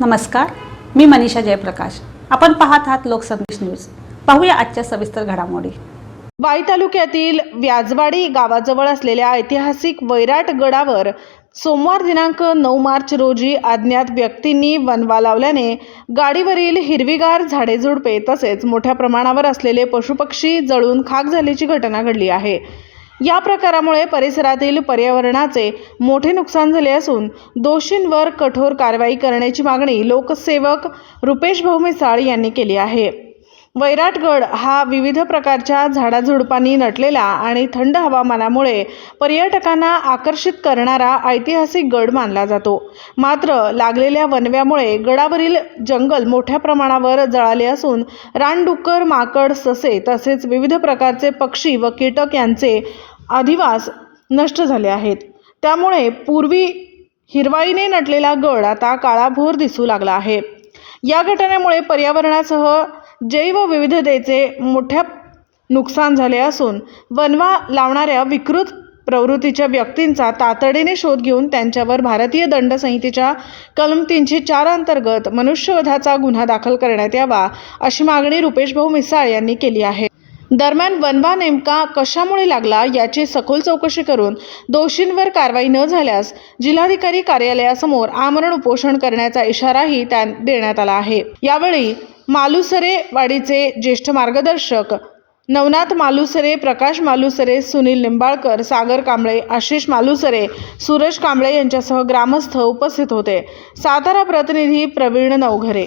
नमस्कार, मी मनीषा जयप्रकाश। आपण पाहत आहात लोकसंदेश न्यूज। पाहूया आजच्या सविस्तर घडामोडी। वाई तालुक्यातील व्याजवाडी गावाजवळ असलेल्या ऐतिहासिक वैराट गडावर सोमवार दिनांक 9 मार्च रोजी अज्ञात व्यक्तींनी वनवा लावल्याने गाडीवरील हिरवीगार झाडेझुडपे तसेच मोठ्या प्रमाणावर असलेले पशुपक्षी जळून खाक झाल्याची घटना घडली आहे। या प्रकारामुळे परिसरातील पर्यावरणाचे मोठे नुकसान झाले असून दोषींवर कठोर कारवाई करण्याची मागणी लोकसेवक रुपेश भाऊ मिसाळ यांनी केली आहे। वैराटगड हा विविध प्रकारच्या झाडाझुडपांनी नटलेला आणि थंड हवामानामुळे पर्यटकांना आकर्षित करणारा ऐतिहासिक गड मानला जातो। मात्र लागलेल्या वणव्यामुळे गडावरील जंगल मोठ्या प्रमाणावर जळाले असून रानडुक्कर, माकड, ससे तसेच विविध प्रकारचे पक्षी व कीटक यांचे अधिवास नष्ट झाले आहेत। त्यामुळे पूर्वी हिरवाईने नटलेला गड आता काळाभोर दिसू लागला आहे। या घटनेमुळे पर्यावरणासह जैवविविधतेचे मोठ्या नुकसान झाले असून वनवा लावणाऱ्या विकृत प्रवृत्तीच्या व्यक्तींचा तातडीने शोध घेऊन त्यांच्यावर भारतीय दंड संहितेच्या कलम 304 अंतर्गत मनुष्यवधाचा गुन्हा दाखल करण्यात यावा अशी मागणी रुपेश भाऊ मिसाळ यांनी केली आहे। दरम्यान वनवा नेमका कशामुळे लागला याची सखोल चौकशी करून दोषींवर कारवाई न झाल्यास जिल्हाधिकारी कार्यालयासमोर आमरण उपोषण करण्याचा इशाराही देण्यात आला आहे। यावेळी मालुसरे वाडीचे ज्येष्ठ मार्गदर्शक नवनाथ मालुसरे, प्रकाश मालुसरे, सुनील निंबाळकर, सागर कांबळे, आशिष मालुसरे, सुरेश कांबळे यांच्यासह ग्रामस्थ उपस्थित होते। सातारा प्रतिनिधी प्रवीण नवघरे।